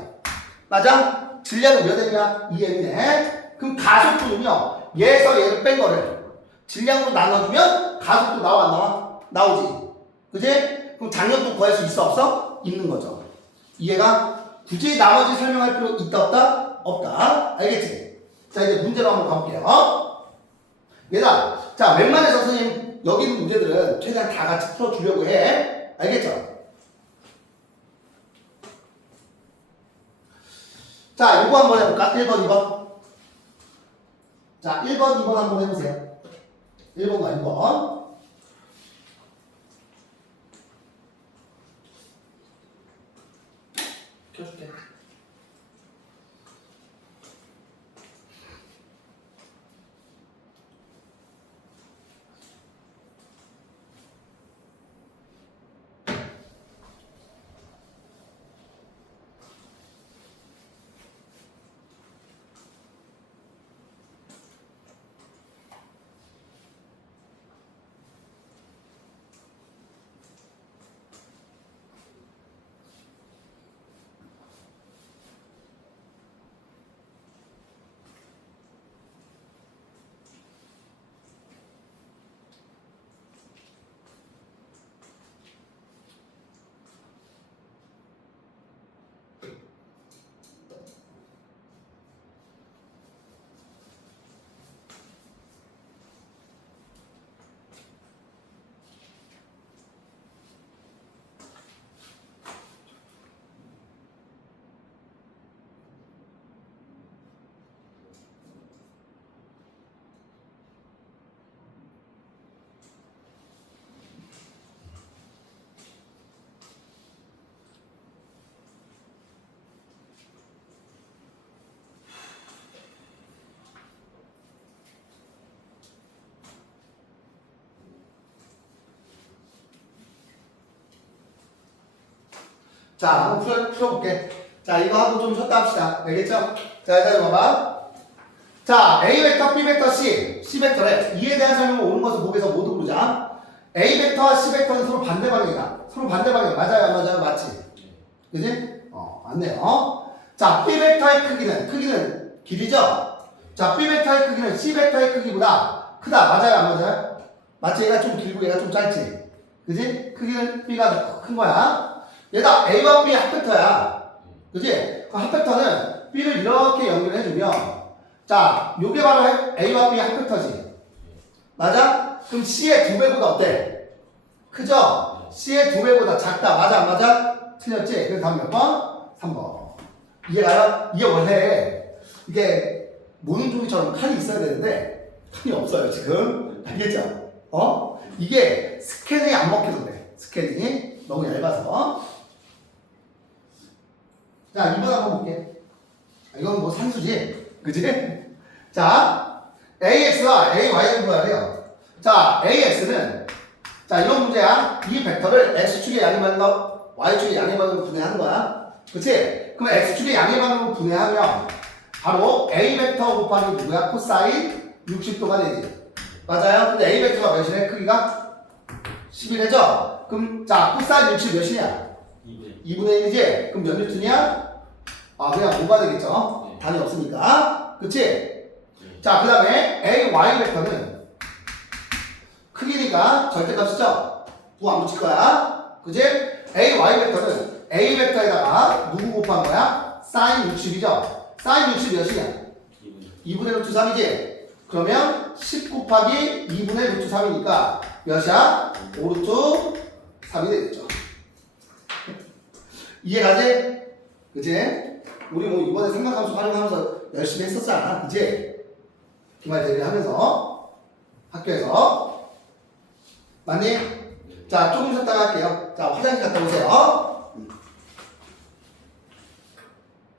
맞아? 질량은 몇 m이야? 2m이네. 그럼 가속도는요. 얘에서 얘를 뺀 거를 질량으로 나눠주면 가속도 나와 안 나와? 나오지. 그지? 그럼 장력도 구할 수 있어 없어? 있는 거죠. 이해가? 굳이 나머지 설명할 필요 있다 없다? 없다. 알겠지? 자, 이제 문제로 한번 가볼게요. 얘들아, 자, 웬만해서 선생님 여기 있는 문제들은 최대한 다 같이 풀어주려고 해. 알겠죠? 자, 요거 한번 해볼까? 1번, 2번. 자, 1번, 2번 한번 해보세요. 1번과 2번. 켜줄게. 자, 한번 풀어볼게. 자, 이거 하고 좀 쉬었다 합시다. 알겠죠? 자, 일단 봐봐. 자, A 벡터, B 벡터, C 벡터래. 이에 대한 설명을 옳은 것을 보기에서 모두 고르자. A 벡터와 C 벡터는 서로 반대 방향이다. 서로 반대 방향. 맞아요, 안 맞아요? 맞지? 그지? 맞네요. 자, B 벡터의 크기는 길이죠? 자, B 벡터의 크기는 C 벡터의 크기보다 크다. 맞아요, 안 맞아요? 맞지? 얘가 좀 길고 얘가 좀 짧지? 그지? 크기는 B가 더 큰 거야. 얘가 A와 B 합벡터야. 그지? 그 합벡터는 B를 이렇게 연결해주면, 자, 요게 바로 A와 B 합벡터지. 맞아? 그럼 C의 2배보다 어때? 크죠? C의 2배보다 작다. 맞아, 안 맞아? 틀렸지? 그래서 다음 몇 번? 3번. 이해가요? 이게 원래, 이게, 모눈종이처럼 칸이 있어야 되는데, 칸이 없어요, 지금. 알겠죠? 이게 스캐닝이 안 먹혀서 그래. 스캐닝이 너무 얇아서. 자, 2번 한번 볼게. 이건 뭐 산수지? 그지? 자, AX와 AY를 구해야 돼요. 자, AX는, 자, 이런 문제야. 이 벡터를 X축의 양의 반으로, Y축의 양의 반으로 분해하는 거야. 그치? 그럼 X축의 양의 반으로 분해하면, 바로 A 벡터 곱하기 누구야? 코사인 60도가 되지. 맞아요? 근데 A 벡터가 몇이래? 크기가 11이죠? 그럼, 자, 코사인 60 몇이냐? 2분의 1이지? 그럼 몇 뉴턴이야? 그냥 5가 되겠죠? 네. 단위 없으니까. 그치? 자, 그 다음에 A, Y 벡터는 크기니까 절대값이죠? 누구 안 붙일 거야? 그치? A, Y 벡터는 A 벡터에다가 누구 곱한 거야? 사인 60이죠? 사인 60 몇이냐? 2분의 루트 3이지? 그러면 10 곱하기 2분의 루트 3이니까 몇이야? 5 루트 3이 되겠죠? 이해가지? 그치? 우리 뭐 이번에 삼각함수 활용하면서 열심히 했었잖아. 그치? 기말 대비를 하면서 학교에서 맞니? 자, 조금 쉬었다가 할게요. 자, 화장실 갔다 오세요.